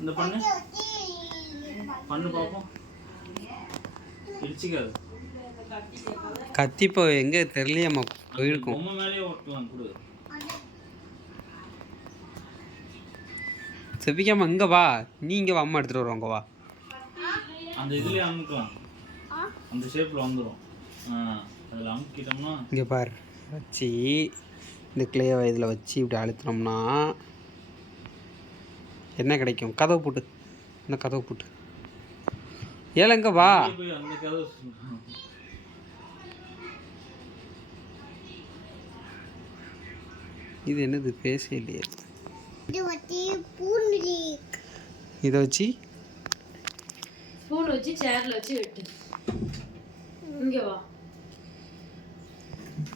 இந்த பண்ணு பண்ணு பாப்போம். இடிச்சிக்காது. கத்தி இப்போ எங்க தெரியலையம்மா போயிருக்கும். பொம்மை மேலேயே ஓட்டலாம் கொடு. செபிக்காம இங்க வா, நீ இங்க வா, அம்மா எடுத்துட்டு வருவாங்க வா. அந்த இதுலயே அமுக்கலாம், அந்த ஷேப்ல வந்துடும். அதில் அமுக்கிட்டோம்னா இங்கே பாரு வச்சு இந்த கிளேவை இதில் வச்சு இப்படி அழுத்தினோம்னா என்ன கிடைக்கும்? கதவு போட்டு, இந்த கதவு போட்டு ஏலங்க வா. போய் அந்த கதவு. இது என்னது பேச இல்லையே. இதை வச்சு ஸ்பூன் வச்சு சேர்ல வச்சு வெட்டு. இங்க வா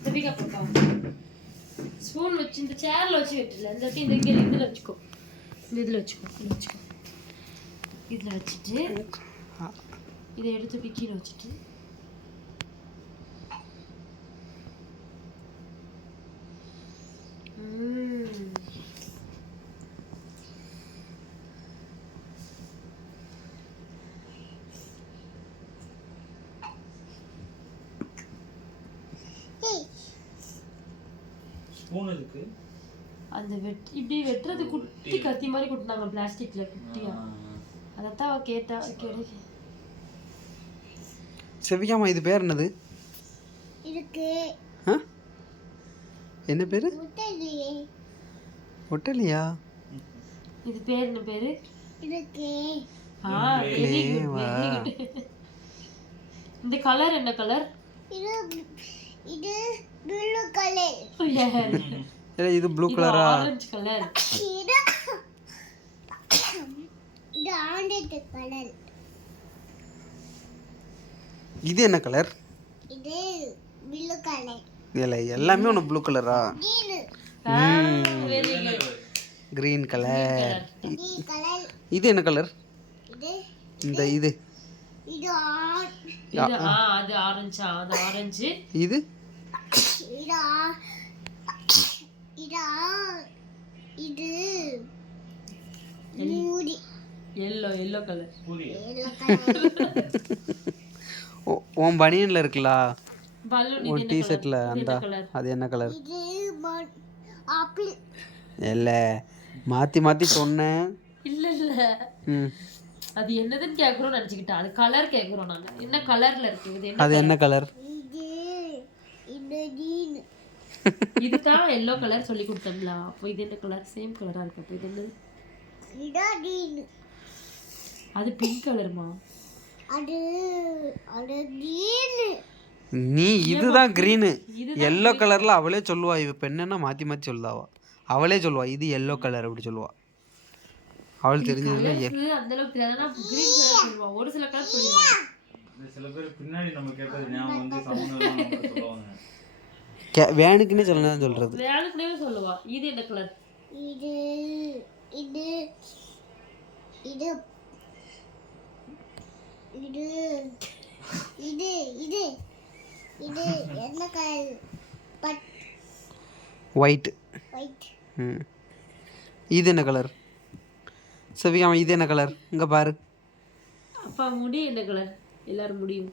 தபிகா பாப்பா. ஸ்பூன் வச்சு இந்த சேர்ல வச்சு வெட்டுல. இந்த இங்க இதுல வச்சுக்கோ, இந்த இதுல வச்சுக்கோ, இதுல வச்சுக்கோ. இதுல வச்சுட்டு இதை எடுத்து இப்படி கீழே வச்சுட்டு ஸ்பூன் இருக்கு. அந்த இப்படி வெட்டுறது குட்டி கத்தி மாதிரி கொடுத்தாங்க பிளாஸ்டிக்ல குட்டியா. அதான் கேட்டா கிடைக்கு. செவிக்காமா இது பேர் என்னது? இருக்கு. என்ன பேரு? ஒட்டலியா? இது பேர் என்ன பேரு? இருக்கு. Very good. இந்த கலர் என்ன கலர்? இது ப்ளூ கலர். இது ப்ளூ கலரா? Orange colour. இது ஆரஞ்சு கலர். இது என்ன கலர்? இது ப்ளூ கலர். இல்ல எல்லாமே ஒன்று ப்ளூ கலரா? Very good. Green colour. இது என்ன கலர்? இந்த இது இது அது ஆரஞ்சா? அது ஆரஞ்சு. இது இது எல்லோ கலர். உன் பனியன்ல இருக்குல்ல, பலூன். உன் டி-ஷர்ட்ல அந்த அது என்ன கலர்? இது ஆப்பிள். இல்ல மாத்தி மாத்தி சொன்னேன். இல்ல அது என்னதுன்னு கேக்குறோம் நினைச்சுக்கிட்டா. அது கலர் கேக்குறோம் நாங்க. என்ன கலர்ல இருக்கு? அது என்ன கலர்? இது கிரீன். இதுதான் எல்லோ கலர் சொல்லி கொடுத்தோம்ல. அப்போ இது என்ன கலர்? சேம் கலரா இருக்கு. அப்போ இது என்னது? இது கிரீன். அது பிங்க் கலர்மா. அது கிரீன். நீ இதுதான் கிரீன். எல்லோ கலர்ல அவளே சொல்லுவா. இவ பெண்ணா மாத்தி மாத்தி சொல்லுவா. அவளே சொல்லுவா இது எல்லோ கலர் அப்படி சொல்லுவா. அவள் தெரிஞ்சதுல அந்த அளவுக்கு தெரியாதுன்னா கிரீன் கலர் சொல்லுவா. ஒரு சில கலர் சொல்லிடுவா. சில பேர் பின்னாடி நம்ம கேட்டது ஞாபகம் வந்து சம்பந்தம் நம்ம சொல்லுவாங்க. வேணுக்குன்னே சொல்லலாம் சொல்றது. வேணுக்குனே சொல்லுவா. இது என்ன கலர்? இது இது இது இது இது இது இது என்ன கலர்? ஒயிட். ஒயிட். இது என்ன கலர்? செவிகாம இது என்ன கலர்? இங்க பாரு. அப்பா முடி என்ன கலர்? எல்லாரும் முடியும்.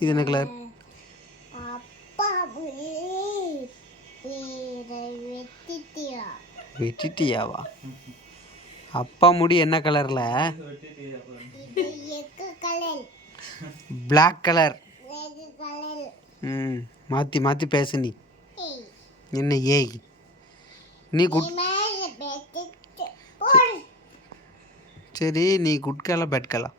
இது என்ன கலர்? அப்பா முடி வெட்டிட்டியாவா? அப்பா முடி என்ன கலர்ல? Black colour. மாத்தி மாத்தி பேசு நீ. என்ன ஏய் நீ குட். சரி நீ குட் கலா பேட் கலா?